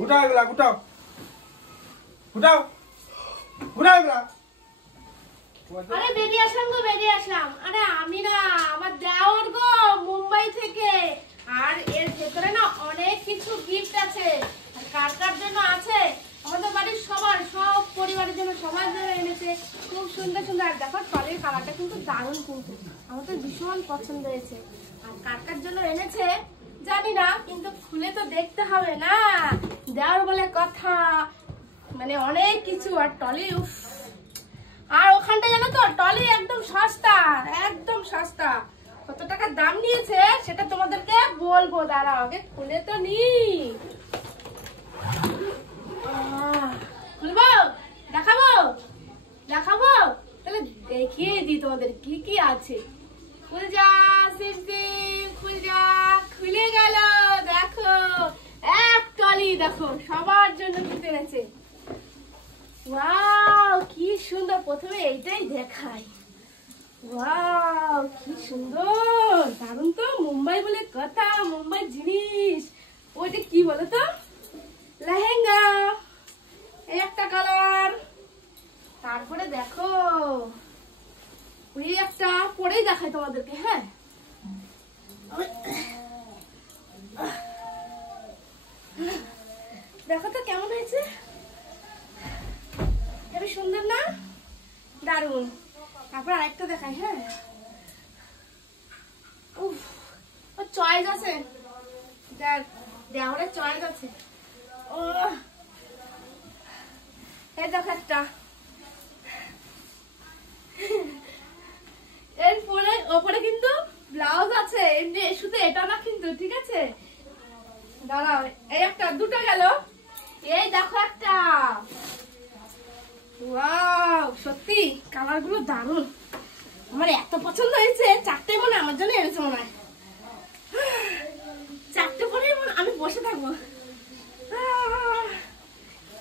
গুটাও এগুলা গুটাও গুটাও গুটাও এগুলা। আরে বেরিয়ে আসলাম গো, বেরিয়ে আসলাম। আরে আমি না, আমার দেওর গো মুম্বাই থেকে। আর এর ভেতরে না অনেক কিছু গিফট আছে। আর কার কার জন্য আছে, আমাদের বাড়ির সবার, সব পরিবারের জন্য, সবার জন্য এনেছে। খুব সুন্দর সুন্দর। আর দেখো টলের কালারটা কিন্তু দারুণ, কিন্তু আমার তো ভীষণ পছন্দ হয়েছে। আর কার কার জন্য এনেছে জানি না, কিন্তু খুলে তো দেখতে হবে না। দেওর বলে কথা, মানে অনেক কিছু। আর টলি, উফ। আর ওখানটা জানো তো, টলি একদম সস্তা, একদম সস্তা। কত টাকা দাম নিয়েছে সেটা তোমাদেরকে বলবো, দাঁড়াও আগে খুলে তো নি। খুলবো, দেখাবো দেখাবো, তাহলে দেখিয়ে দিই তোমাদের কি কি আছে। খুল যা সিম, খুল যা। খুলে গেল, দেখো এক টলি, দেখো সবার জন্য কিনতে এনেছে। ওয়াও কি সুন্দর। প্রথমে এইটাই দেখাই। ওয়াও কি সুন্দর, দারুণ তো। মুম্বাই বলে কথা, মুম্বাই জিনিস। ওইটা কি বলো তো, লেহেঙ্গা। এই একটা কালার। তারপরে দেখো ওই একটা, পরেই দেখাই তোমাদেরকে। হ্যাঁ, দেখো তো কেমন হয়েছে, খুবই সুন্দর না, দারুন। তারপর আরেকটা দেখাই। হ্যাঁ, উফ, ও চয়েস আছে, দেওয়ারের চয়েস আছে। ও এই দেখো একটা, এর ওপরে কিন্তু ব্লাউজ আছে। এমনি শুধু এটা না কিন্তু, ঠিক আছে। দাঁড়াও, এই একটা, দুটো গেল। এই দেখো একটা। ওয়াও, সত্যি কালার গুলো দারুন। আমার এত পছন্দ হয়েছে, চারটে মনে আমার জন্য এনেছে মনে হয়। চারটে পরে আমি বসে থাকবো।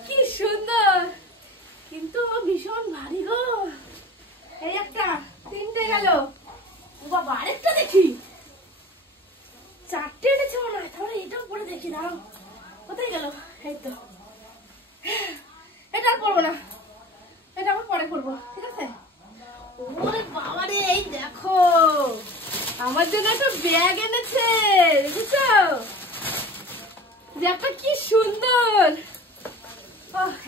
কি সুন্দর, কিন্তু ভীষণ ভারী গো। এই একটা, তিনটে গেল। বাবা, আরেকটা দেখি। চারটে এনেছে মনে হয়, তাহলে এটাও পরে দেখি। দাঁড়াও, কোথায় গেল? এই তো, এটা আর পরবো না, এটা আবার পরে করবো, ঠিক আছে। ওরে বাবারে, এই দেখো আমার জন্য একটা ব্যাগ এনেছে, বুঝছো? ব্যাগটা কি সুন্দর।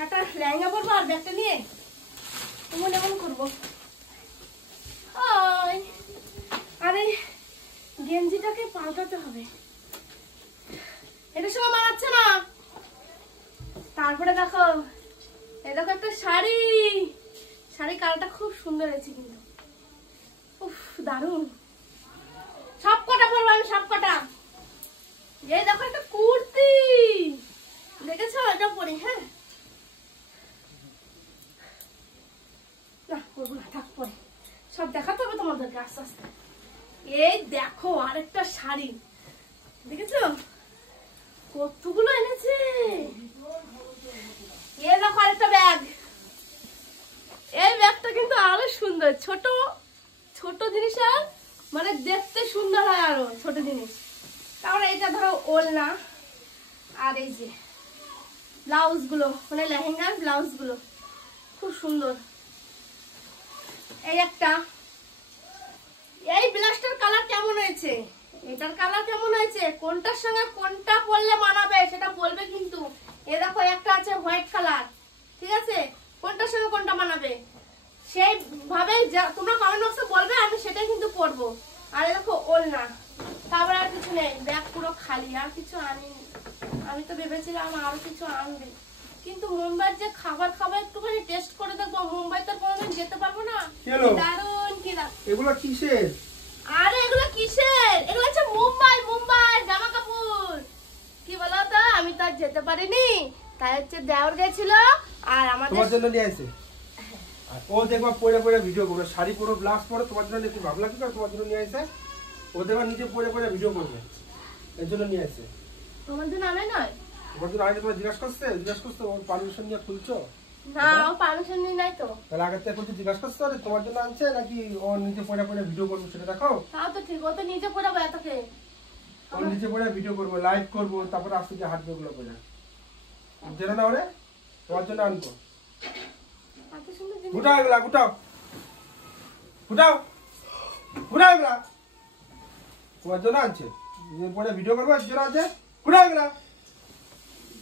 একটা লেহেঙ্গা পরবো আর ব্যাগটা নিয়ে এমন এমন করবো। আরে গেঞ্জিটাকে পাল্টাতে হবে, এটার সঙ্গে মানাচ্ছে না। তারপরে দেখো, এই দেখো একটা শাড়ি। শাড়ি কালারটা খুব সুন্দর হয়েছে কিন্তু, উফ দারুন। সব কটা পরবো আমি, সব কটা। এই দেখো একটা কুর্তি, দেখেছো? এটা পরি। হ্যাঁ, না করবো না, থাক পরে। সব দেখাতে হবে তোমাদেরকে আস্তে আস্তে। এই দেখো আরেকটা শাড়ি, দেখেছো কতগুলো এনেছে। এই দেখো আরেকটা ব্যাগ। এই ব্যাগটা কিন্তু আরো সুন্দর, ছোট ছোট জিনিসের মানে দেখতে সুন্দর হয় আরো, ছোট জিনিস। তারপরে এইটা ধরো ওড়না, আর এই যে ব্লাউজ গুলো, মানে লেহেঙ্গার ব্লাউজ গুলো খুব সুন্দর। এই একটা, এই ব্লাউজটার কালার কেমন হয়েছে, এটার কালার কেমন হয়েছে, কোনটার সঙ্গে কোনটা পরলে মানাবে সেটা বলবে কিন্তু। এ দেখো একটা আছে হোয়াইট কালার, ঠিক আছে। কোনটার সঙ্গে কোনটা মানাবে সেই ভাবে তোমরা কমেন্ট বক্সে বলবে, আমি সেটাই কিন্তু পরবো। আর দেখো ওড়না। তারপর আর কিছু নেই, ব্যাগ পুরো খালি, আর কিছু আনিনি। আমি তো ভেবেছিলাম আরো কিছু আনবে, কিন্তু মুম্বাইয়ের যে খাবার একটুখানি টেস্ট করে দেখবো। মুম্বাই তো কোনোদিন যেতে পারবো না। দারুন কি এগুলো কিসের? আরে এগুলো কিসের, এগুলো হচ্ছে মুম্বাই জামা কাপড়। কি বলো তো, আমি তো আর যেতে পারিনি, তাই হচ্ছে দেওর গেছিল আর আমাদের তোমার জন্য নিয়ে আসে। আর ও দেখবা পরে পরে ভিডিও করবে, শাড়ি পরো ব্লাউজ পরো, তোমার জন্য একটু ভাবলা কি করে, তোমার জন্য নিয়ে আসে। ও দেখবা নিজে পরে পরে ভিডিও করবে, এর জন্য নিয়ে আসে। তোমার জন্য আনে নয়, তোমার জন্য আগে তোমার জিজ্ঞাসা করছে ওর পারমিশন নিয়ে খুলছো না? ও পারমিশন নিয়ে নাই তো। তাহলে আগে থেকে একটু জিজ্ঞাসা করছো আরে তোমার জন্য আনছে নাকি ও নিজে পরে পরে ভিডিও করবে, সেটা দেখাও। তাও তো ঠিক, ও তো নিজে পড়াবো এতকে। ওর নিচে পড়ে ভিডিও করবো, লাইভ করবো, তারপরে আস্তে আস্তে হাঁটবে ওগুলো পড়ে। যেন না ওরে তোমার জন্য আনবো। এত সুন্দর জিনিস। গুটাও এগুলা, গুটাও গুটাও গুটাও এগুলা তোমার জন্য আনছে। পরে ভিডিও করবো এর জন্য আছে। গুটাও এগুলা।